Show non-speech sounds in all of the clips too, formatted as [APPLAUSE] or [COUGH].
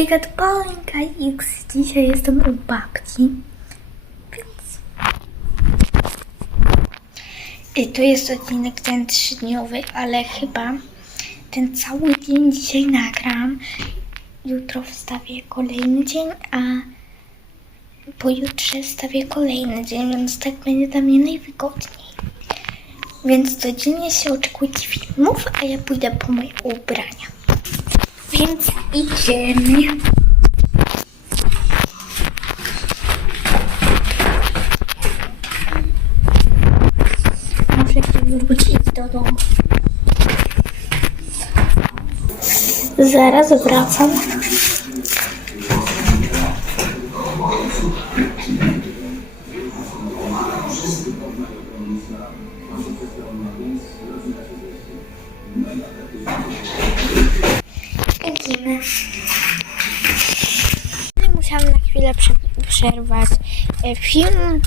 Hejka, to Paulinka X. Dzisiaj jestem u babci, więc... I to jest odcinek ten trzydniowy, ale chyba ten cały dzień dzisiaj nagram. Jutro wstawię kolejny dzień, a pojutrze wstawię kolejny dzień, więc tak będzie dla mnie najwygodniej. Więc codziennie się oczekujcie filmów, a ja pójdę po moje ubrania. Więc idziemy. Muszę się wrócić do domu. Zaraz wracam.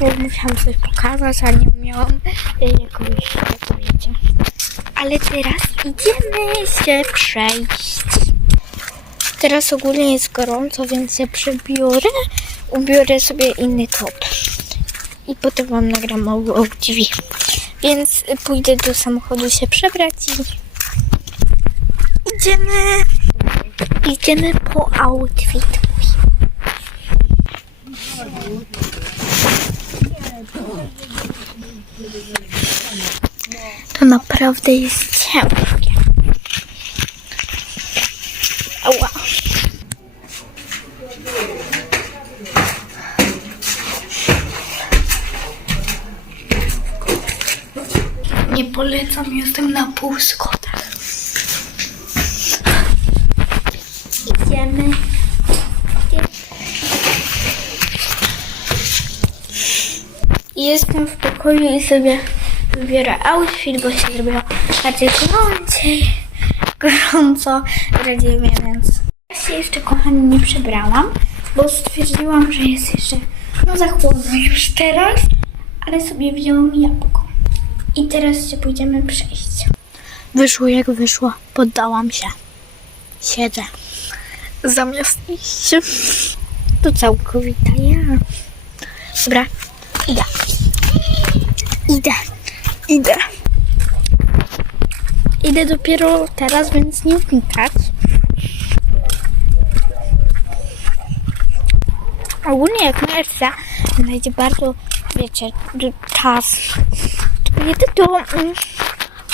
Bo musiałam coś pokazać, a nie umiałam jakoś, jak to wiecie. Ale teraz idziemy się przejść. Teraz ogólnie jest gorąco, więc się przebiorę. Ubiorę sobie inny top. I potem wam nagram drzwi. Więc pójdę do samochodu się przebrać i idziemy. Idziemy po outfit. To naprawdę jest ciężkie. Ała. Nie polecam, jestem na pół. Idziemy. Jestem w pokoju i sobie wybiorę outfit, bo się zrobiło bardziej gorącej, gorąco rodzimie, więc ja się jeszcze kochani nie przebrałam, bo stwierdziłam, że jest jeszcze no za chłodno już teraz, ale sobie wzięłam jabłko. I teraz się pójdziemy przejść. Wyszło jak wyszło, poddałam się. Siedzę. Zamiast iść, to całkowita ja. Dobra, idę. Idę, idę. Idę dopiero teraz, więc nie wnikać. Ogólnie jak Mersa znajdzie bardzo, wiecie, czas, to pójdę do, mm,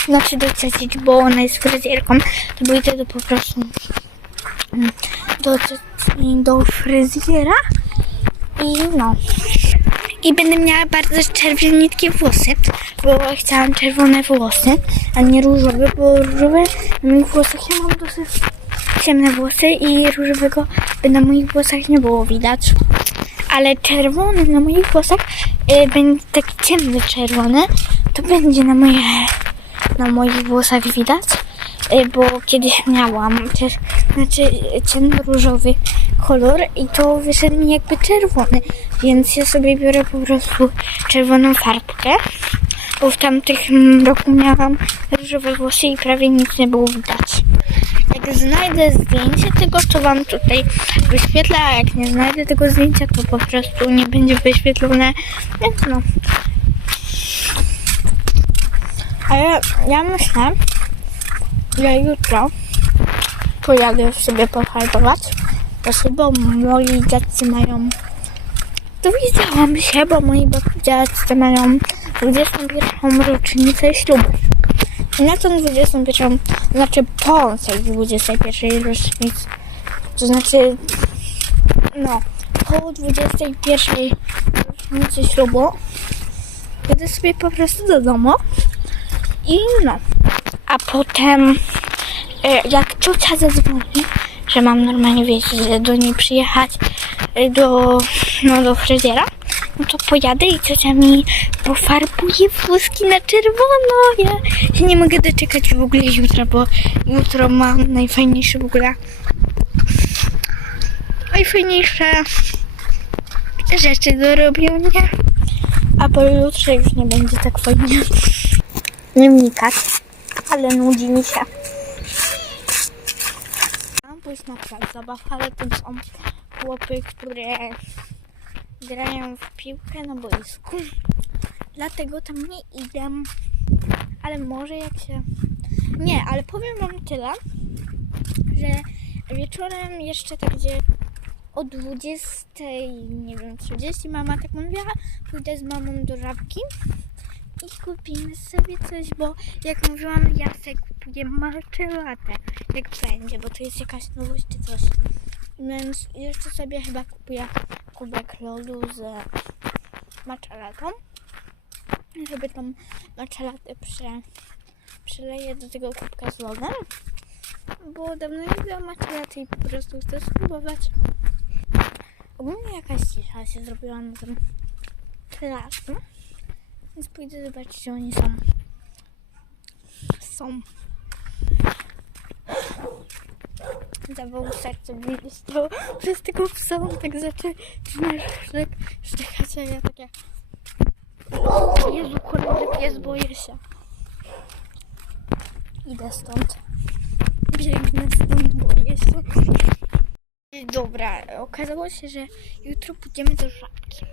znaczy do cioci, bo ona jest fryzjerką, to pójdę do po prostu mm, do, do fryzjera i no. I będę miała bardzo czerwienitkie włosy, bo chciałam czerwone włosy, a nie różowe, bo różowe na moich włosach ja mam dosyć ciemne włosy i różowego by na moich włosach nie było widać. Ale czerwony na moich włosach y, będzie taki ciemny czerwony, to będzie na moje na moich włosach widać, y, bo kiedyś miałam też, znaczy y, ciemno-różowy kolor i to wyszedł mi jakby czerwony, więc ja sobie biorę po prostu czerwoną farbkę, bo w tamtym roku miałam różowe włosy i prawie nic nie było widać. Jak znajdę zdjęcie tego, to wam tutaj wyświetlę, a jak nie znajdę tego zdjęcia, to po prostu nie będzie wyświetlone, więc no. A ja, ja myślę, że jutro pojadę sobie pofarbować. Właśnie, bo moi dziadcy mają... Dowiedziałam się, bo moi dziadcy mają 21 rocznicę ślubu. I na tą 21, znaczy po tej 21 rocznicy, to znaczy, no, po 21 rocznicy ślubu, jedę sobie po prostu do domu i no, a potem e, jak ciocia zadzwoni, że mam normalnie wiedzieć, że do niej przyjechać e, do, no, do fryzjera, no to pojadę i ciocia mi pofarbuje włoski na czerwono. Ja nie mogę doczekać w ogóle jutra, bo jutro mam najfajniejsze w ogóle najfajniejsze rzeczy do robienia. A pojutrze już nie będzie tak fajnie. Nie wnikać, ale nudzi mi się. Pójść na plac zabaw, ale tam są chłopy, które grają w piłkę na boisku. Dlatego tam nie idę. Ale może jak się... Nie, ale powiem wam tyle, że wieczorem jeszcze tak gdzie o 20, nie wiem, 30 mama tak mówiła, pójdę z mamą do żabki i kupimy sobie coś, bo jak mówiłam, ja sobie kupuję marczelatę, jak będzie, bo to jest jakaś nowość czy coś. Więc jeszcze sobie chyba kupuję kubek lodu z maczelatą, żeby tą maczelatę prze, przeleję do tego kubka z lodem, bo dawno nie byłam maczelaty i po prostu chcę spróbować. Ogólnie jakaś cisza się zrobiła na tym placu. Więc pójdę zobaczyć, gdzie oni są. Są. Zawał serce mi zostało przez tego psa. On tak zaczął tak sztychać, a ja takie... Jezu, kolejny pies, boję się. Idę stąd. Biegnę stąd, boję się. Dobra, okazało się, że jutro pójdziemy do żabki.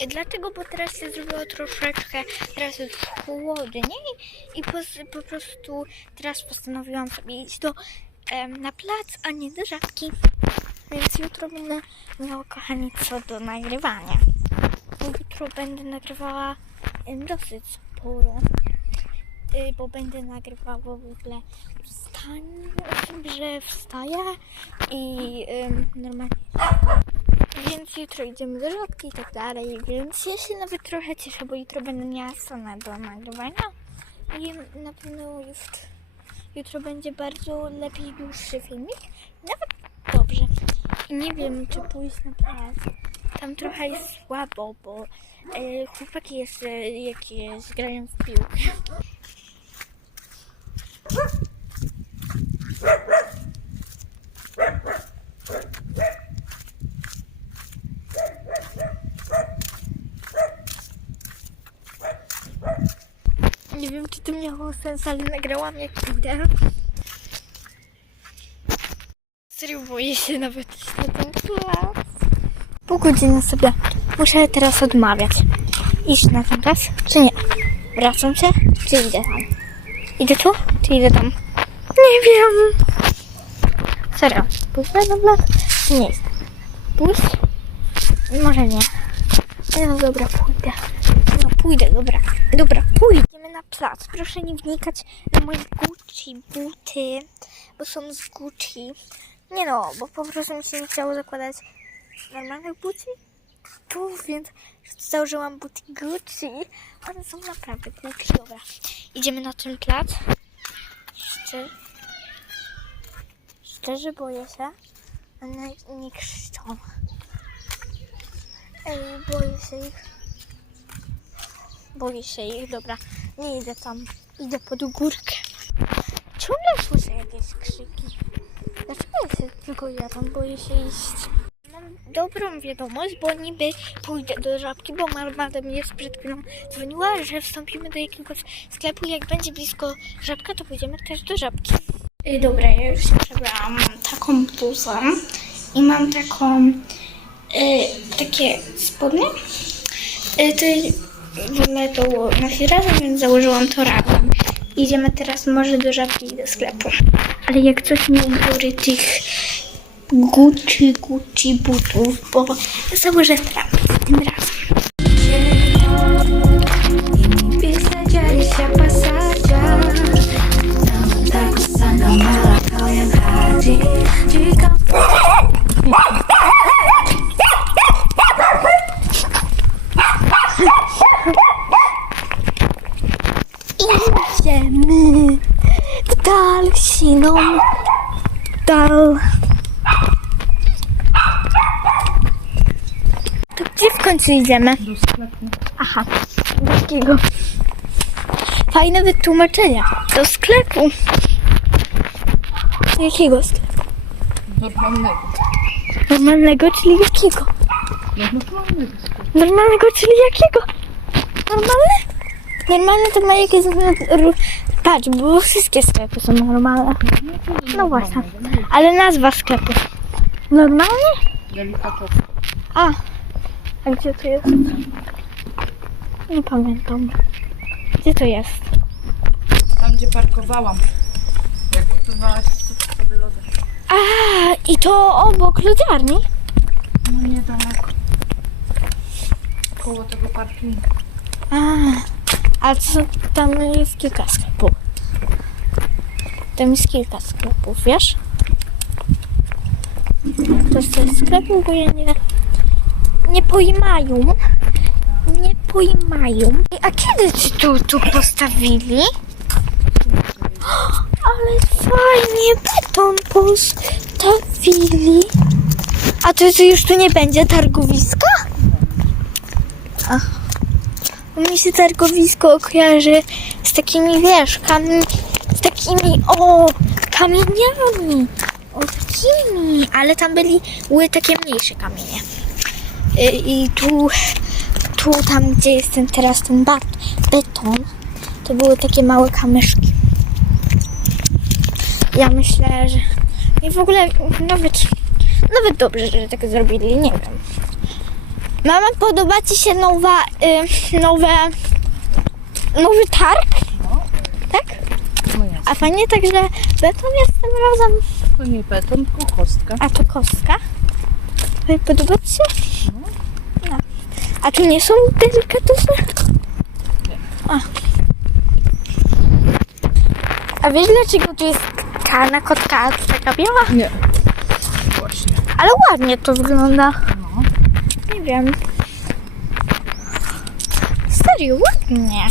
I Dlaczego? Bo teraz się zrobiło troszeczkę, teraz jest chłodniej i po, po prostu teraz postanowiłam sobie iść do, em, na plac, a nie do żabki. Więc jutro będę miała, kochani, co do nagrywania. Jutro będę nagrywała em, dosyć sporo, y, bo będę nagrywała w ogóle wstań, że wstaję i ym, normalnie więc jutro idziemy do żabki i tak dalej, więc ja się nawet trochę cieszę, bo jutro będę miała sonę do nagrywania i na pewno już jutro będzie bardzo lepiej dłuższy filmik, nawet dobrze. I nie wiem, czy pójść na plac. Tam trochę jest słabo, bo e, chłopaki jest, e, jak jest, grają w piłkę. Nie wiem, czy to miało sens, ale nagrałam jak idę. Serio boję się nawet iść na ten plac. Pół godziny sobie muszę teraz odmawiać. Iść na ten plac, czy nie? Wracam się, czy idę tam? Idę tu, czy idę tam? Nie wiem. Serio, pójść na ten plac, czy nie jest? Pójść? Może nie. No dobra, pójdę. No pójdę, dobra. Dobra, na plac. Proszę nie wnikać na moje Gucci buty, bo są z Gucci. Nie no, bo po prostu mi się nie chciało zakładać normalnych buci. Tu, więc założyłam buty Gucci. One są naprawdę Gucci. Dobra, idziemy na ten plac. Szczerze, szczerze boję się. One nie krzyczą. Ej, boję się ich. Boję się ich, dobra. Nie idę tam. Idę pod górkę. Ciągle słyszę jakieś krzyki. Dlaczego ja tylko ja tam boję się iść? Mam dobrą wiadomość, bo niby pójdę do żabki, bo Marmada jest przed chwilą dzwoniła, że wstąpimy do jakiegoś sklepu. Jak będzie blisko żabka, to pójdziemy też do żabki. Dobra, ja już przebrałam. Taką bluzę i mam taką y, takie spodnie. Y, to w ogóle to nosi razem, więc założyłam to razem. Idziemy teraz może do żabki i do sklepu. Ale jak coś nie ubiorę tych Gucci, Gucci butów, bo założę trampki tym razem. Idziemy? do sklepu. Aha, do jakiego? Fajne wytłumaczenia. Do sklepu. Jakiego sklepu? Normalnego. Normalnego, czyli jakiego? No normalnego. Normalnego, czyli jakiego? Normalny? Normalny to ma jakieś Patrz, bo wszystkie sklepy są normalne. No właśnie. Ale nazwa sklepu. Normalnie? Delikatowo. A. A gdzie to jest? Nie pamiętam. Gdzie to jest? Tam gdzie parkowałam. Jak kupywałaś sobie lody. A, i to obok lodziarni? No niedaleko. Koło tego parkingu. A, a co, tam jest kilka sklepów. Tam jest kilka sklepów, wiesz? To jest sklepy, bo ja nie, nie pojmają. Nie pojmają. A kiedy ci tu, tu postawili? [GASPS] Ale fajnie, beton postawili. A to, już tu nie będzie targowiska? Mi się targowisko kojarzy z takimi, wiesz, kami, z takimi, o, kamieniami. O, takimi, ale tam byli, były takie mniejsze kamienie. Y, I tu, tu, tam, gdzie jest ten, teraz ten bat, beton, to były takie małe kamyszki. Ja myślę, że i w ogóle nawet, nawet dobrze, że tak zrobili, nie wiem. Mama, podoba Ci się nowa, y, nowe, nowy targ? Tak? No jasne. A fajnie tak, że beton jest tym razem, To nie beton, tylko kostka. a to kostka. Podoba Ci się? A tu nie są delikatesy? A. A wiesz dlaczego tu jest karna kotka, a tu taka biała? Nie. Właśnie. Ale ładnie to wygląda. No. Nie wiem. Serio, ładnie.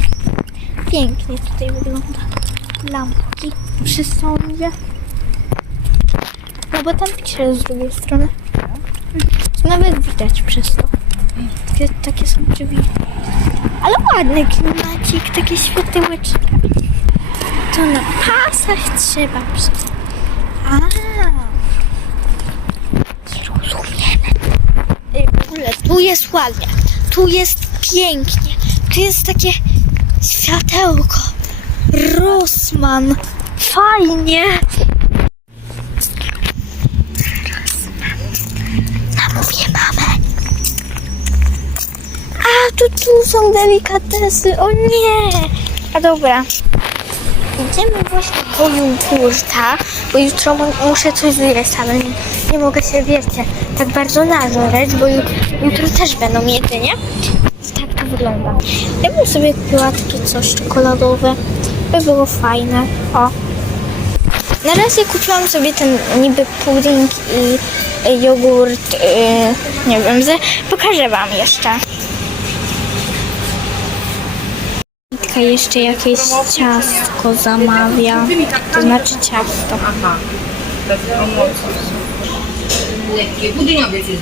Pięknie tutaj wygląda. Lampki przy sądzie. No bo tam pisze z drugiej strony. To nawet widać przez to. Takie, takie są drzwi. Ale ładny klimacik, takie światełeczki. To na pasach trzeba przez... A. Zrozumiemy. W ogóle tu jest ładnie, tu jest pięknie, tu jest takie światełko, Rosman, fajnie. Tu, są delikatesy, o nie. A dobra. Idziemy właśnie po jogurta, bo jutro mu- muszę coś zjeść, ale nie, nie mogę się, wiecie, tak bardzo nażreć, bo ju- jutro też będą jedzenie. Tak to wygląda. Ja bym sobie kupiła takie coś czekoladowe, by było fajne. O. Na razie kupiłam sobie ten niby pudding i jogurt, y, nie wiem, pokażę wam jeszcze. Witka jeszcze jakieś ciastko zamawia. To znaczy ciasto. Aha. Bez pomocy. Lekkie, budyniowe ci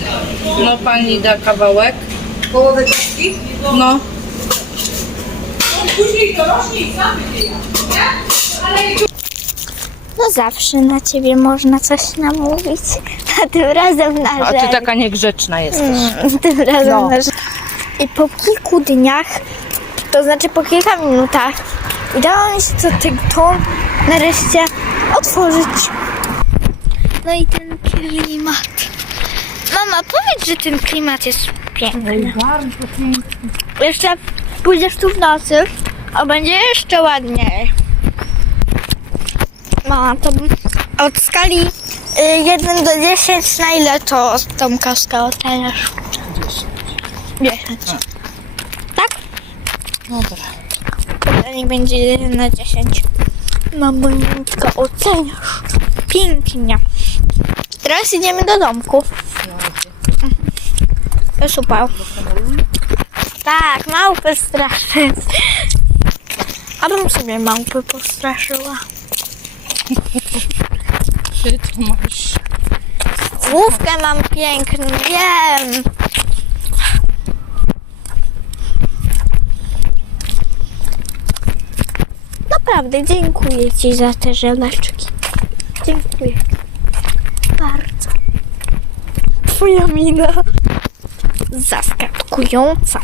No pani da kawałek. Połowę kostki? No. No zawsze na ciebie można coś namówić. [LAUGHS] A tym razem na A ty taka niegrzeczna jesteś. Mm, [LAUGHS] Tym razem No. na. I po kilku dniach, to znaczy po kilka minutach, udało mi się to, to nareszcie otworzyć. No i ten klimat. Mama, powiedz, że ten klimat jest piękny. Bardzo pięknie. Jeszcze pójdziesz tu w nocy, a będzie jeszcze ładniej. Mama, to od skali y, 1 do 10 na ile to tą kostkę oceniasz? 10. Tak? Dobra. To niech będzie 1 na 10. Mamo, Niutka, oceniasz. Pięknie. Teraz idziemy do domku. To super. Tak, małpy straszyć. Abym sobie małpy postraszyła. Ty to masz. Główkę mam piękną, wiem. Naprawdę, dziękuję Ci za te żeleczki. Dziękuję. Bardzo. Twoja mina zaskakująca.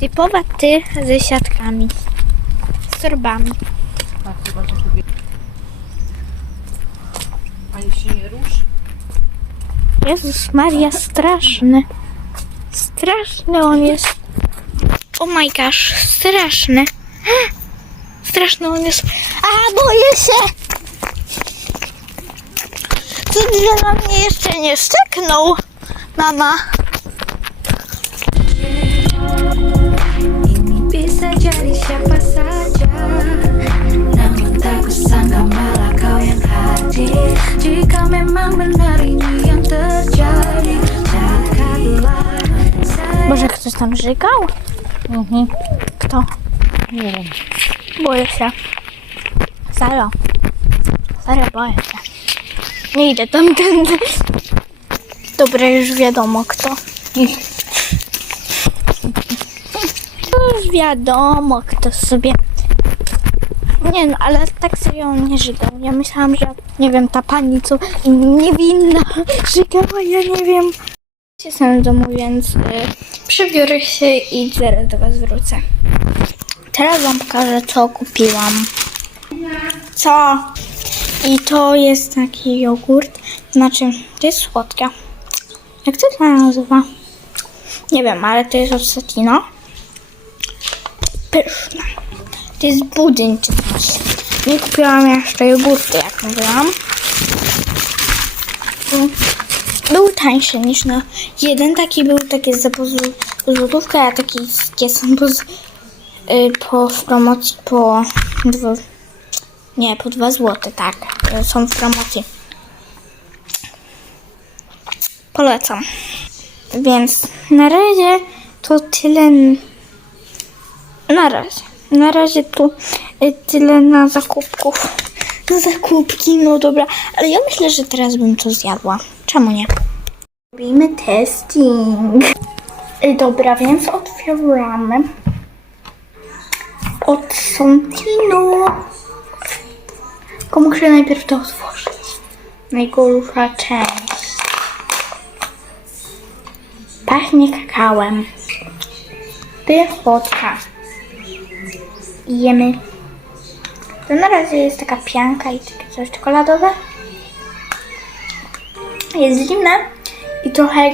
Typowa ty ze siatkami. torbami. Tak, chyba to sobie. Ani się nie rusz. Jezus Maria, straszny. Straszny on jest. Oh my gosh, straszny. Straszny on jest. A, boję się! Cud, że na mnie jeszcze nie szczeknął. Mama. Jika memang benar ini yang terjadi Cakaplah saya Może ktoś tam żygał? Mhm. Kto? Nie wiem. Boję się. Serio. Serio, boję się. Nie idę tamtędy. Dobra, już wiadomo kto. Już wiadomo kto sobie. Nie no, ale tak serio on nie żygał. Ja myślałam, że nie wiem, ta pani co niewinna żygała, ja nie wiem. Jestem w domu, więc y, przebiorę się i zaraz do was wrócę. Teraz wam pokażę, co kupiłam. Co? I to jest taki jogurt. Znaczy, to jest słodkie. Jak to się nazywa? Nie wiem, ale to jest od Satino. Pyszne. To jest budyń czy coś. Nie kupiłam jeszcze jogurtu, jak mówiłam. Był tańszy niż na jeden. Taki był taki za złotówkę, a taki jest po, po w promocji po dwa, nie, po dwa złote, tak. y, Są w promocji. Polecam. Więc na razie to tyle. Na razie. Na razie to y, tyle na zakupków. Na zakupki, no dobra. Ale ja myślę, że teraz bym to zjadła. Czemu nie? Robimy testing. Y, Dobra, więc otwieramy. Od Santino. Tylko muszę najpierw to otworzyć. Najgorsza część. Pachnie kakałem. Pychotka. I jemy. To na razie jest taka pianka i takie coś czekoladowe. Jest zimne i trochę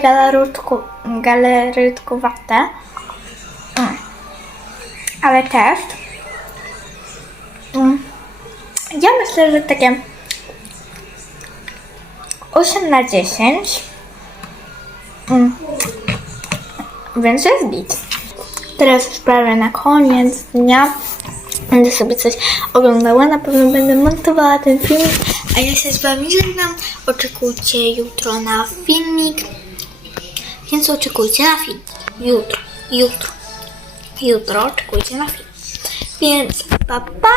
galaretkowate. Mm. Ale też. Ja myślę, że takie 8 na 10. Mm. Więc jest git. Teraz już prawie na koniec dnia. Będę sobie coś oglądała, na pewno będę montowała ten filmik, a ja się z Wami żegnam. Oczekujcie jutro na filmik, więc oczekujcie na film. Jutro, jutro, jutro oczekujcie na film. 变爸爸。